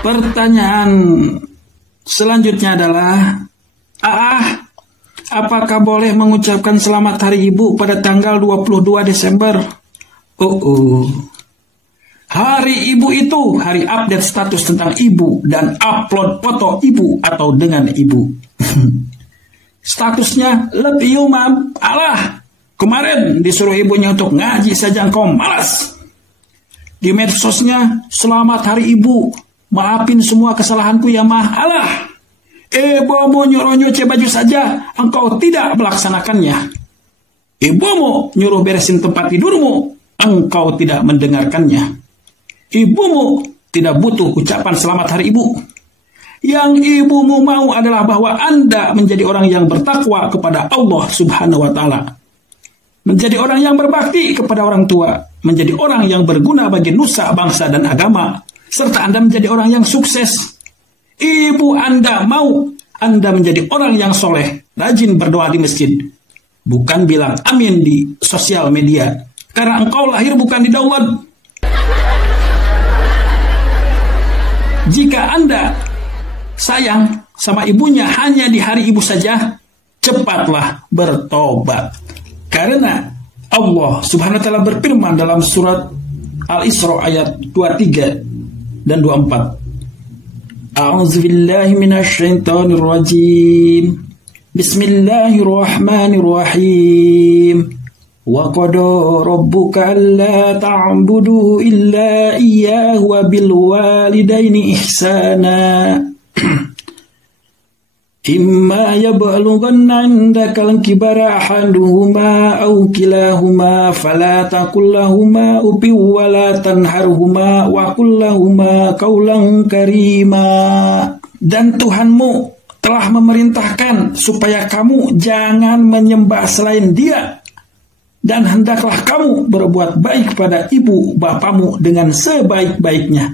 Pertanyaan selanjutnya adalah, apakah boleh mengucapkan selamat Hari Ibu pada tanggal 22 Desember? Hari Ibu itu hari update status tentang ibu dan upload foto ibu atau dengan ibu. Statusnya love you mam. Alah, kemarin disuruh ibunya untuk ngaji saja engkau malas. Di medsosnya, selamat Hari Ibu, maafin semua kesalahanku ya mah. Alah, ibumu nyuruh nyuci baju saja, engkau tidak melaksanakannya. Ibumu nyuruh beresin tempat tidurmu, engkau tidak mendengarkannya. Ibumu tidak butuh ucapan selamat Hari Ibu. Yang ibumu mau adalah bahwa Anda menjadi orang yang bertakwa kepada Allah Subhanahu wa Ta'ala, menjadi orang yang berbakti kepada orang tua, menjadi orang yang berguna bagi nusa, bangsa, dan agama, serta Anda menjadi orang yang sukses. Ibu Anda mau Anda menjadi orang yang soleh, rajin berdoa di masjid, bukan bilang amin di sosial media, karena engkau lahir bukan di download. Jika Anda sayang sama ibunya hanya di hari ibu saja, cepatlah bertobat. Karena Allah Subhanahu wa Ta'ala berfirman dalam surat Al-Isra ayat 23 dan 24. A'udzubillahi minasyaitonir rajim. Bismillahirrahmanirrahim. Wa qada rabbuka alla ta'budu illa iyyahu wa bil walidaini ihsana. Imma yablughanna 'indaka al-kibara ahaduhuma aw kilahuma fala taqul lahumā uffin wa la tanharhumā wa qul lahumā qawlan karīmā. Dan Tuhanmu telah memerintahkan supaya kamu jangan menyembah selain Dia, dan hendaklah kamu berbuat baik pada ibu bapamu dengan sebaik-baiknya.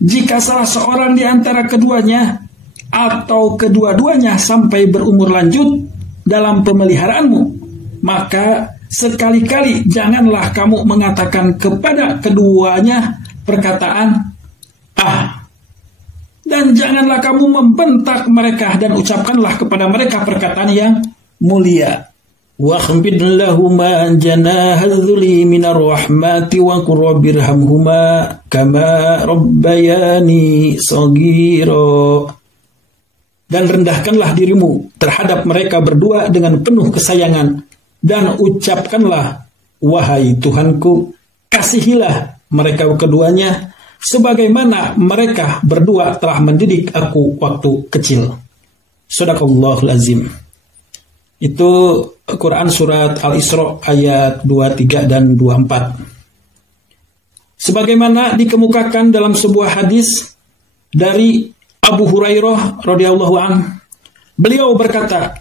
Jika salah seorang di antara keduanya atau kedua-duanya sampai berumur lanjut dalam pemeliharaanmu, maka sekali-kali janganlah kamu mengatakan kepada keduanya perkataan dan janganlah kamu membentak mereka, dan ucapkanlah kepada mereka perkataan yang mulia. Wakhfid lahumā janāha adh-dhulli minar rahmati wa qur rabbirhamhumā kamā rabbayānī shaghīrā. Dan rendahkanlah dirimu terhadap mereka berdua dengan penuh kesayangan, dan ucapkanlah, wahai Tuhanku, kasihilah mereka keduanya sebagaimana mereka berdua telah mendidik aku waktu kecil. Shadaqallahul azim. Itu Quran surat Al-Isra ayat 23 dan 24. Sebagaimana dikemukakan dalam sebuah hadis dari Abu Hurairah radhiyallahu an, beliau berkata,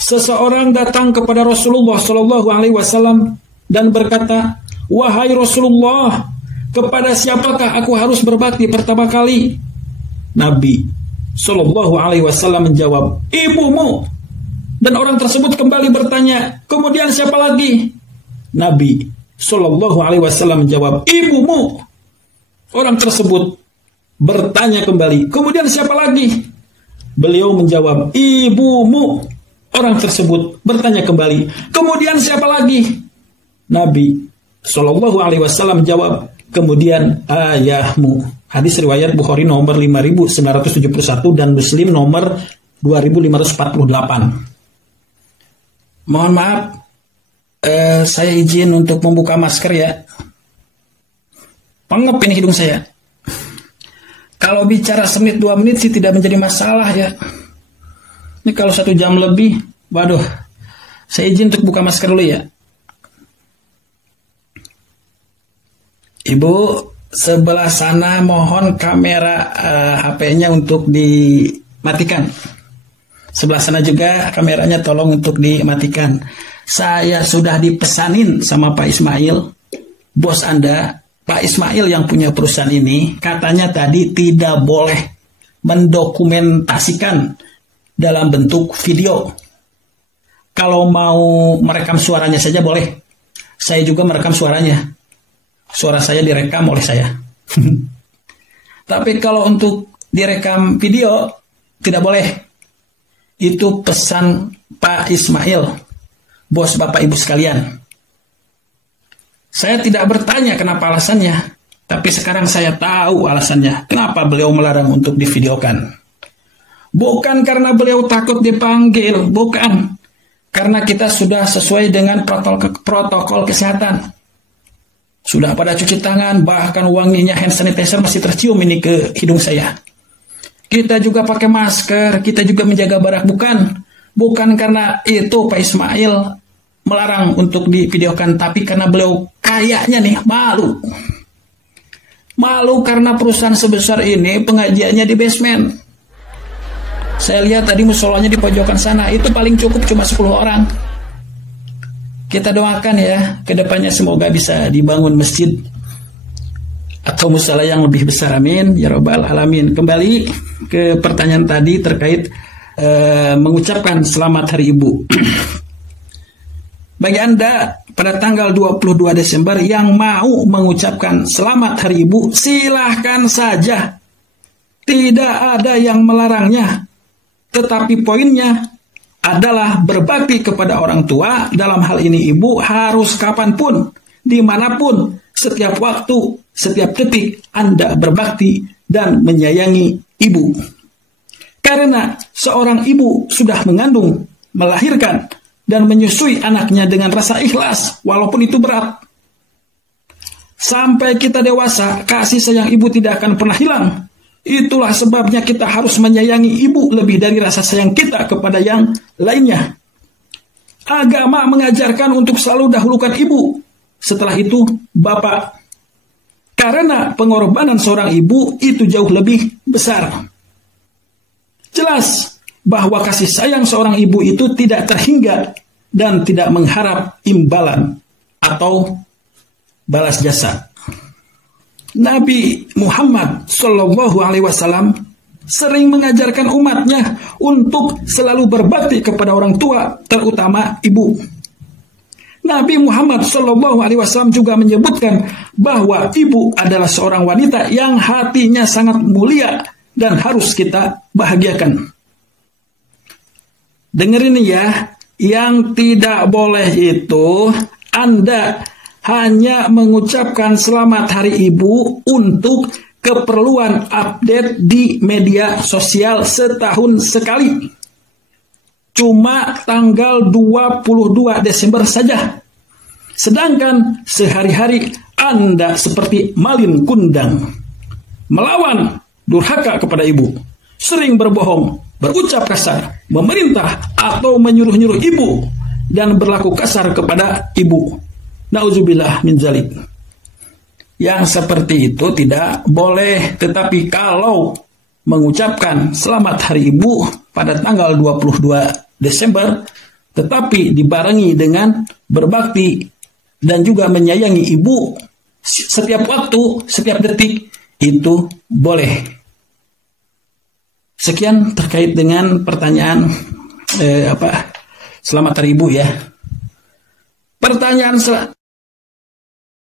seseorang datang kepada Rasulullah sallallahu alaihi wasallam dan berkata, wahai Rasulullah, kepada siapakah aku harus berbakti pertama kali? Nabi sallallahu alaihi wasallam menjawab, ibumu. Dan orang tersebut kembali bertanya, kemudian siapa lagi? Nabi sallallahu alaihi wasallam menjawab, ibumu. Orang tersebut bertanya kembali, kemudian siapa lagi? Beliau menjawab, ibumu. Orang tersebut bertanya kembali, kemudian siapa lagi? Nabi sallallahu alaihi wasallam menjawab, kemudian ayahmu. Hadis riwayat Bukhari nomor 5971 dan Muslim nomor 2548. Mohon maaf, saya izin untuk membuka masker ya. Pengep ini hidung saya. Kalau bicara semenit 2 menit sih tidak menjadi masalah ya. Ini kalau 1 jam lebih, waduh. Saya izin untuk buka masker dulu ya. Ibu sebelah sana mohon kamera HP-nya untuk dimatikan. Sebelah sana juga kameranya tolong untuk dimatikan. Saya sudah dipesanin sama Pak Ismail, bos Anda, Pak Ismail yang punya perusahaan ini, katanya tadi tidak boleh mendokumentasikan dalam bentuk video. Kalau mau merekam suaranya saja boleh. Saya juga merekam suaranya. Suara saya direkam oleh saya. Tapi kalau untuk direkam video, tidak boleh. Itu pesan Pak Ismail, bos Bapak Ibu sekalian. Saya tidak bertanya kenapa alasannya, tapi sekarang saya tahu alasannya. Kenapa beliau melarang untuk divideokan. Bukan karena beliau takut dipanggil, bukan. Karena kita sudah sesuai dengan protokol kesehatan. Sudah pada cuci tangan, bahkan wanginya hand sanitizer masih tercium ini ke hidung saya. Kita juga pakai masker, kita juga menjaga jarak, bukan karena itu Pak Ismail melarang untuk divideokan, tapi karena beliau kayaknya nih malu. Malu karena perusahaan sebesar ini pengajiannya di basement. Saya lihat tadi musolanya di pojokan sana, itu paling cukup cuma 10 orang. Kita doakan ya, kedepannya semoga bisa dibangun masjid atau musala yang lebih besar, amin ya rabbal alamin. Kembali ke pertanyaan tadi terkait mengucapkan selamat Hari Ibu. Bagi Anda pada tanggal 22 Desember yang mau mengucapkan selamat Hari Ibu, silahkan saja. Tidak ada yang melarangnya. Tetapi poinnya adalah berbakti kepada orang tua. Dalam hal ini ibu harus kapanpun, dimanapun, setiap waktu, setiap detik Anda berbakti dan menyayangi ibu. Karena seorang ibu sudah mengandung, melahirkan, dan menyusui anaknya dengan rasa ikhlas, walaupun itu berat. Sampai kita dewasa, kasih sayang ibu tidak akan pernah hilang. Itulah sebabnya kita harus menyayangi ibu lebih dari rasa sayang kita kepada yang lainnya. Agama mengajarkan untuk selalu dahulukan ibu, setelah itu bapak. Karena pengorbanan seorang ibu itu jauh lebih besar. Jelas bahwa kasih sayang seorang ibu itu tidak terhingga dan tidak mengharap imbalan atau balas jasa. Nabi Muhammad SAW sering mengajarkan umatnya untuk selalu berbakti kepada orang tua, terutama ibu. Nabi Muhammad SAW juga menyebutkan bahwa ibu adalah seorang wanita yang hatinya sangat mulia dan harus kita bahagiakan. Dengerin ya, yang tidak boleh itu Anda hanya mengucapkan selamat Hari Ibu untuk keperluan update di media sosial setahun sekali. Cuma tanggal 22 Desember saja. Sedangkan sehari-hari Anda seperti malin kundang, melawan, durhaka kepada ibu, sering berbohong, berucap kasar, memerintah atau menyuruh-nyuruh ibu, dan berlaku kasar kepada ibu. Nauzubillah min zalik. Yang seperti itu tidak boleh. Tetapi kalau mengucapkan selamat Hari Ibu pada tanggal 22 Desember, tetapi dibarengi dengan berbakti dan juga menyayangi ibu setiap waktu, setiap detik, itu boleh. Sekian terkait dengan pertanyaan selamat Hari Ibu ya. Pertanyaan